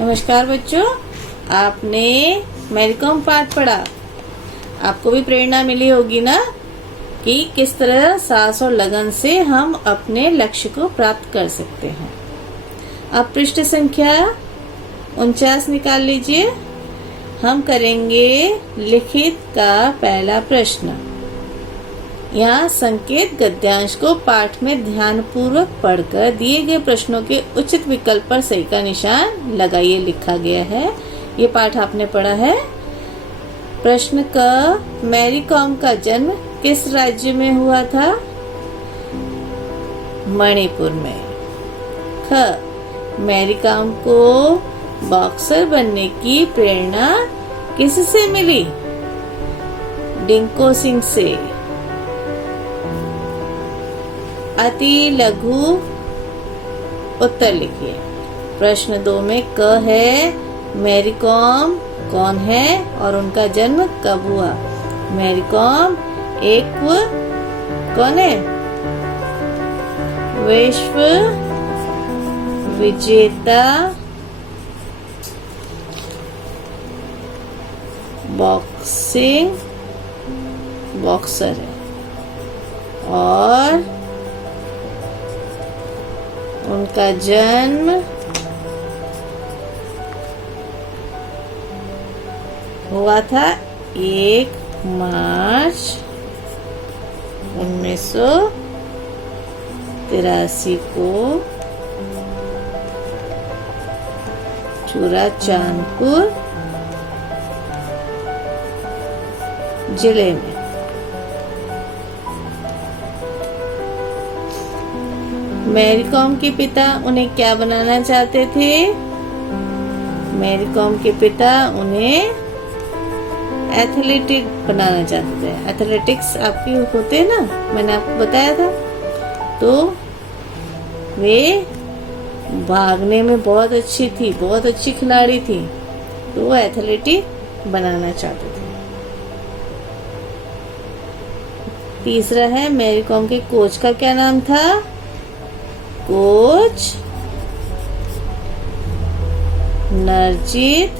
नमस्कार बच्चों, आपने मैरी कॉम पाठ पढ़ा। आपको भी प्रेरणा मिली होगी ना कि किस तरह साहस और लगन से हम अपने लक्ष्य को प्राप्त कर सकते हैं। अब पृष्ठ संख्या 49 निकाल लीजिए। हम करेंगे लिखित का पहला प्रश्न। यहाँ संकेत गद्यांश को पाठ में ध्यानपूर्वक पढ़कर दिए गए प्रश्नों के उचित विकल्प पर सही का निशान लगाइए लिखा गया है। ये पाठ आपने पढ़ा है। प्रश्न क, मैरी कॉम का जन्म किस राज्य में हुआ था? मणिपुर में। ख, मैरी कॉम को बॉक्सर बनने की प्रेरणा किससे मिली? डिंको सिंह से। अति लघु उत्तर लिखिए। प्रश्न 2 में क है, मैरी कॉम कौन है और उनका जन्म कब हुआ? मैरी कॉम एक कौन है? विश्व विजेता बॉक्सर है और उनका जन्म हुआ था 1 मार्च 1983 को चूराचांदपुर जिले में। मैरी कॉम के पिता उन्हें क्या बनाना चाहते थे? मैरी कॉम के पिता उन्हें एथलेटिक बनाना चाहते थे। एथलेटिक्स आपकी होते हैं ना, मैंने आपको बताया था। तो वे भागने में बहुत अच्छी थी, बहुत अच्छी खिलाड़ी थी, तो वो एथलेटिक बनाना चाहते थे। तीसरा है, मैरी कॉम के कोच का क्या नाम था? कोच नरजीत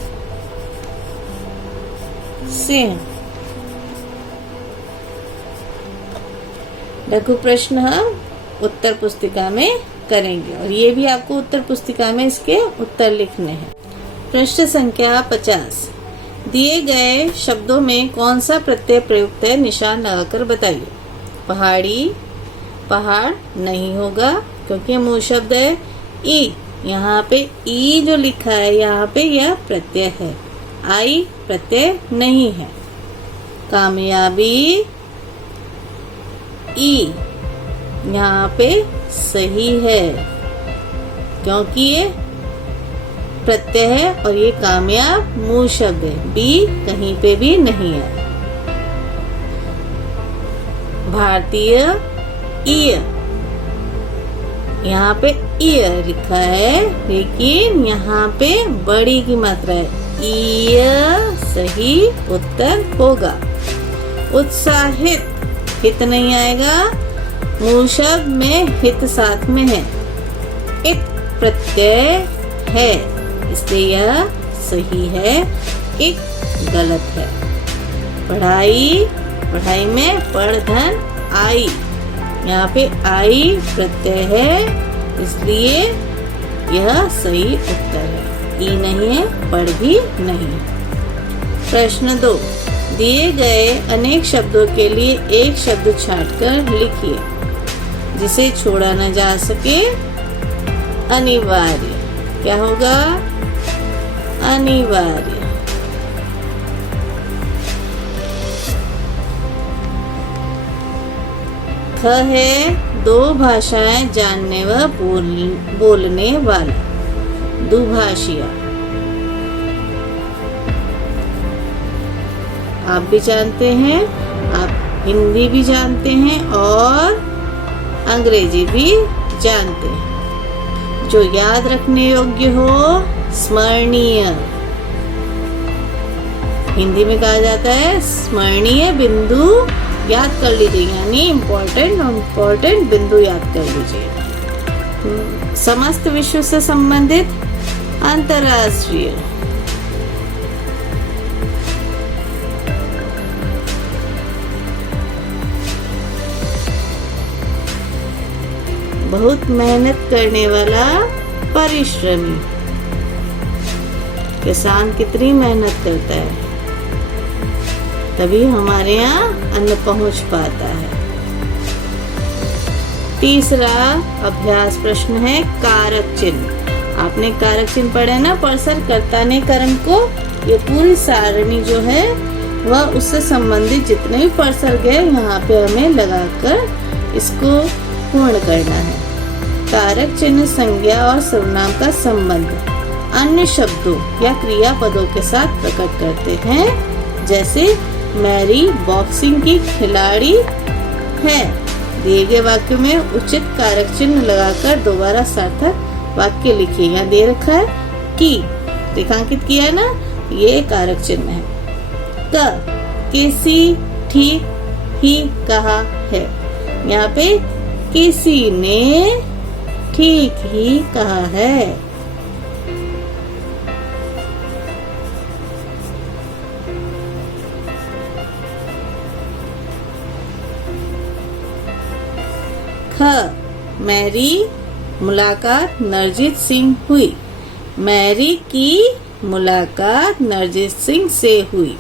सिंह। लघु प्रश्न हम उत्तर पुस्तिका में करेंगे और ये भी आपको उत्तर पुस्तिका में इसके उत्तर लिखने हैं। प्रश्न संख्या 50। दिए गए शब्दों में कौन सा प्रत्यय प्रयुक्त है? निशान लगाकर बताइए। पहाड़ी, पहाड़ नहीं होगा क्योंकि मूल शब्द है ई। यहाँ पे ई जो लिखा है यहाँ पे यह प्रत्यय है, आई प्रत्यय नहीं है। कामयाबी, ई यहाँ पे सही है क्योंकि ये प्रत्यय है और ये कामयाब मूल शब्द है। बी कहीं पे भी नहीं है। भारतीय, ईय यहाँ पे ईयर लिखा है लेकिन यहाँ पे बड़ी की मात्रा है। ईयर सही उत्तर होगा। उत्साहित, हित नहीं आएगा, मूल शब्द में हित साथ में है। इत प्रत्यय है इसलिए यह सही है। एक गलत है। पढ़ाई, पढ़ाई में पढ़ धन आई, यहाँ पे आई प्रत्यय है इसलिए यह सही उत्तर है। ई नहीं है, पढ़ भी नहीं। प्रश्न 2। दिए गए अनेक शब्दों के लिए एक शब्द छांटकर लिखिए जिसे छोड़ा न जा सके। अनिवार्य क्या होगा? अनिवार्य। ख है, दो भाषाएं जानने व बोलने वाला, दुभाषिया। आप भी जानते हैं, आप हिंदी भी जानते हैं और अंग्रेजी भी जानते हैं। जो याद रखने योग्य हो, स्मरणीय। हिंदी में कहा जाता है स्मरणीय बिंदु याद कर लीजिए, यानी इम्पोर्टेंट बिंदु याद कर लीजिए। समस्त विश्व से संबंधित अंतर्राष्ट्रीय, बहुत मेहनत करने वाला परिश्रमी, किसान कितनी मेहनत करता है तभी हमारे यहाँ अन्न पहुंच पाता है। तीसरा अभ्यास प्रश्न है कारक चिन्ह। आपने कारक चिन्ह पढ़े ना, परसर कर्ता ने कर्म को, ये पूरी सारणी जो है वह उससे संबंधित जितने भी परसर गए यहाँ पे हमें लगाकर इसको पूर्ण करना है। कारक चिन्ह संज्ञा और सर्वनाम का संबंध अन्य शब्दों या क्रियापदों के साथ प्रकट करते हैं। जैसे मैरी बॉक्सिंग की खिलाड़ी है। दिए गए वाक्य में उचित कारक चिन्ह लगाकर दोबारा सार्थक वाक्य लिखिए। यहाँ दे रखा है कि, रेखांकित किया है ना, ये कारक चिन्ह है। किसी ठीक ही कहा है। यहाँ पे किसी ने ठीक ही कहा है। मैरी मुलाकात नरजीत सिंह हुई। मैरी की मुलाकात नरजीत सिंह से हुई।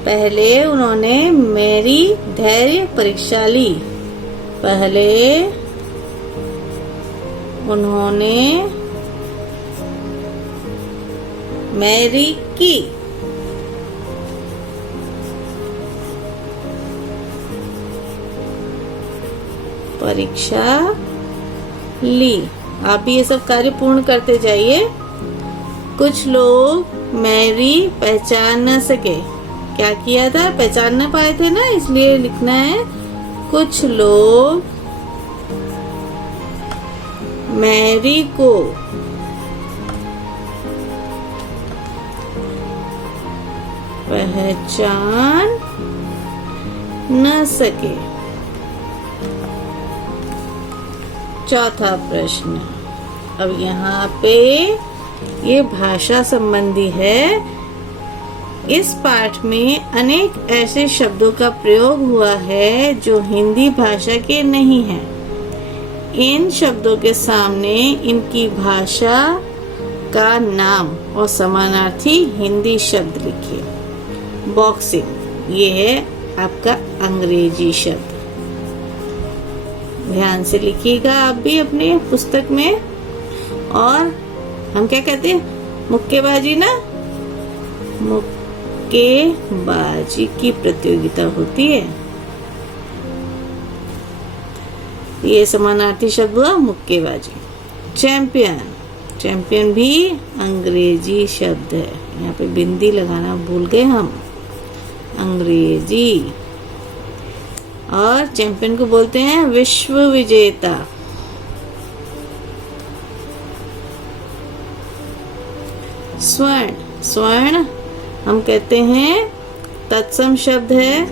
पहले उन्होंने मेरी धैर्य परीक्षा ली। पहले उन्होंने मेरी की परीक्षा ली। आप भी ये सब कार्य पूर्ण करते जाइए। कुछ लोग मैरी पहचान न सके। क्या किया था? पहचान न पाए थे ना, इसलिए लिखना है कुछ लोग मैरी को पहचान न सके। चौथा प्रश्न, अब यहाँ पे ये भाषा संबंधी है। इस पाठ में अनेक ऐसे शब्दों का प्रयोग हुआ है जो हिंदी भाषा के नहीं हैं। इन शब्दों के सामने इनकी भाषा का नाम और समानार्थी हिंदी शब्द लिखिए। बॉक्सिंग, ये है आपका अंग्रेजी शब्द। ध्यान से लिखिएगा आप भी अपने पुस्तक में। और हम क्या कहते हैं? मुक्केबाजी ना, मुक्केबाजी की प्रतियोगिता होती है। ये समानार्थी शब्द हुआ मुक्केबाजी। चैंपियन, चैंपियन भी अंग्रेजी शब्द है। यहाँ पे बिंदी लगाना भूल गए हम, अंग्रेजी। और चैंपियन को बोलते हैं विश्व विजेता। स्वर्ण, स्वर्ण हम कहते हैं तत्सम शब्द है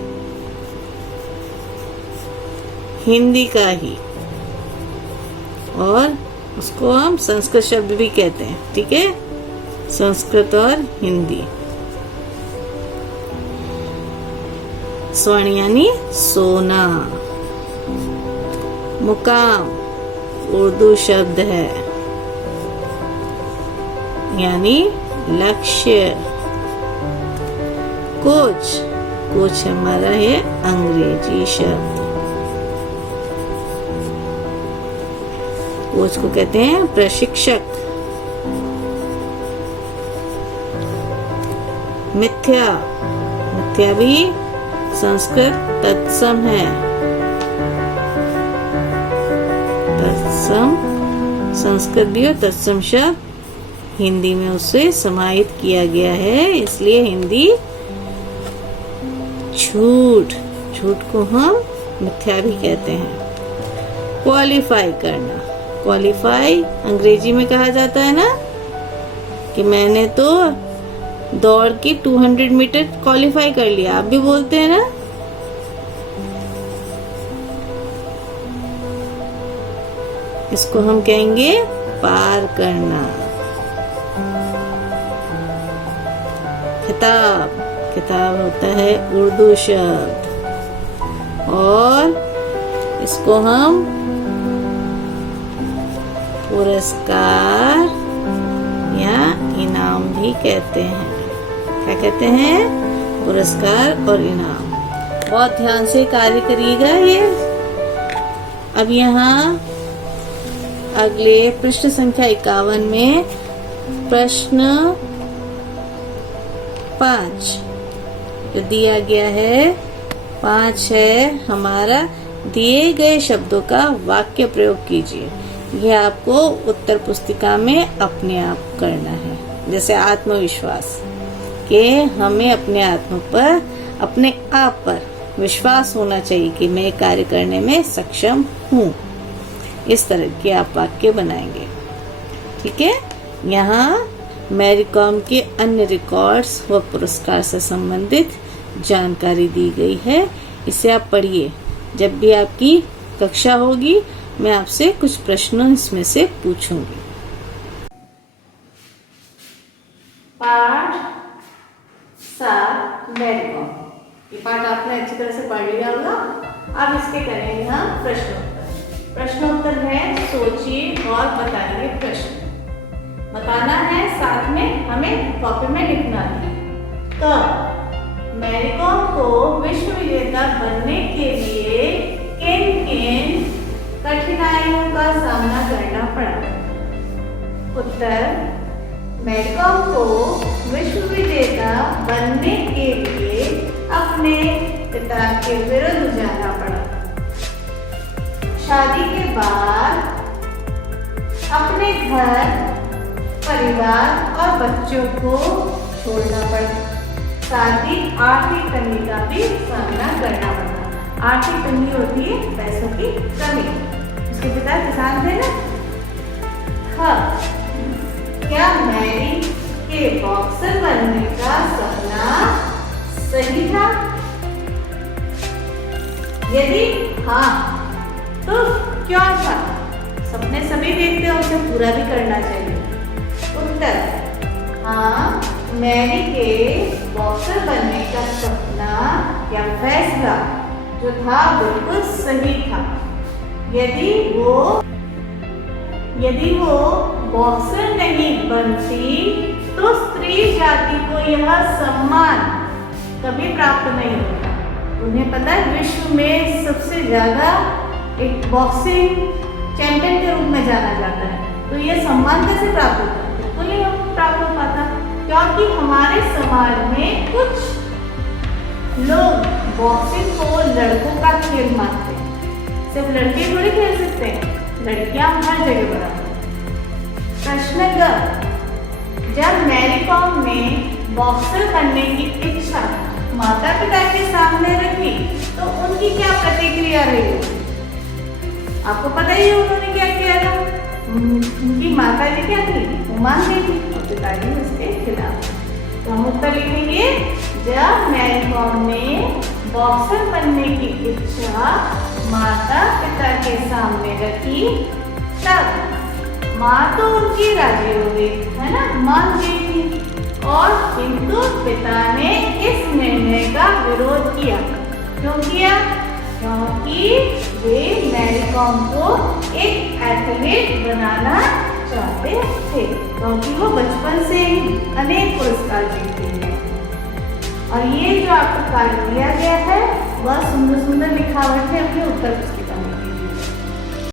हिंदी का ही, और उसको हम संस्कृत शब्द भी कहते हैं। ठीक है, संस्कृत और हिंदी। स्वर्ण यानी सोना। मुकाम उर्दू शब्द है, यानी लक्ष्य। कोच, कोच हमारा है अंग्रेजी शब्द। कोच को कहते हैं प्रशिक्षक। मिथ्या, मिथ्या भी संस्कृत तत्सम है। तत्सम संस्कृत भी और तत्सम शब्द हिंदी में उसे समाहित किया गया है, इसलिए हिंदी झूठ, झूठ को हम मिथ्या भी कहते हैं। क्वालिफाई करना, क्वालिफाई अंग्रेजी में कहा जाता है ना कि मैंने तो दौड़ के 200 मीटर क्वालिफाई कर लिया, आप भी बोलते हैं ना। इसको हम कहेंगे पार करना। खिताब, किताब होता है उर्दू शब्द, और इसको हम पुरस्कार या इनाम भी कहते हैं। क्या कहते हैं? पुरस्कार और इनाम। बहुत ध्यान से कार्य करिएगा ये। अब यहाँ अगले पृष्ठ संख्या 51 में प्रश्न 5 जो दिया गया है 5 है हमारा, दिए गए शब्दों का वाक्य प्रयोग कीजिए। यह आपको उत्तर पुस्तिका में अपने आप करना है। जैसे आत्मविश्वास, कि हमें अपने आत्म पर, अपने आप पर विश्वास होना चाहिए कि मैं कार्य करने में सक्षम हूँ। इस तरह के आप वाक्य बनाएंगे। ठीक है। यहाँ मैरी कॉम के अन्य रिकॉर्ड्स व पुरस्कार से संबंधित जानकारी दी गई है। इसे आप पढ़िए। जब भी आपकी कक्षा होगी मैं आपसे कुछ प्रश्न इसमें से पूछूंगी। पाठ 7 मैरी कॉम, ये पाठ आपने अच्छी तरह से पढ़ लिया होगा। अब इसके करेंगे हम प्रश्नोत्तर। प्रश्नोत्तर है सोचिए और बताइए प्रश्न। बताना है, साथ में हमें कॉपी में लिखना है। तो मैरी कॉम को विश्व विजेता बनने के लिए किन किन कठिनाइयों का सामना करना पड़ा? उत्तर, मैरी कॉम को विश्व विजेता बनने के लिए अपने पिता के विरुद्ध जाना पड़ा। शादी के बाद अपने घर, परिवार और बच्चों को छोड़ना पड़ा। साथ ही आर्थिक तंगी का भी सामना करना पड़ा। आर्थिक तंगी होती है पैसों की कमी। उसके पिता किसान थे ना। क्या मैरी के बॉक्सर बनने का सपना सही था? यदि हाँ तो क्यों था? सपने सभी देखते हैं, उसे पूरा भी करना चाहिए। उत्तर, हाँ, मैरी के बॉक्सर बनने का सपना या फैसला जो था बिल्कुल सही था। यदि वो बॉक्सर नहीं बनती तो स्त्री जाति को यह सम्मान कभी प्राप्त नहीं होता। उन्हें पता है विश्व में सबसे ज्यादा एक बॉक्सिंग चैंपियन के रूप में जाना जाता है, तो ये सम्मान कैसे प्राप्त होता है? बिल्कुल नहीं प्राप्त हो पाता, क्योंकि हमारे समाज में कुछ लोग बॉक्सिंग को लड़कों का खेल मानते हैं। सिर्फ लड़के थोड़ी खेल सकते हैं, लड़कियां हर जगह बराबर। प्रश्न ग, जब मैरी कॉम ने बॉक्सर बनने की इच्छा माता पिता के सामने रखी तो उनकी क्या प्रतिक्रिया रही? आपको पता ही है उन्होंने क्या किया था। उनकी माता जी क्या थी? वो मान गई थी और पिताजी उसके खिलाफ। तो हम उत्तर लिखेंगे, जब मैरी कॉम ने बॉक्सर बनने की इच्छा माता पिता के सामने रखी तब माँ तो उनकी राजी हो गई, है ना, मान गई थी, और किंतु पिता ने इस निर्णय का विरोध किया। क्यों किया? क्योंकि वे मैरी कॉम को एक एथलीट बनाना चाहते थे, क्योंकि वो बचपन से ही अनेक पुरस्कार जीतती है। और ये जो आपको कार्य दिया गया है वह सुंदर सुंदर लिखावट है अपने उत्तर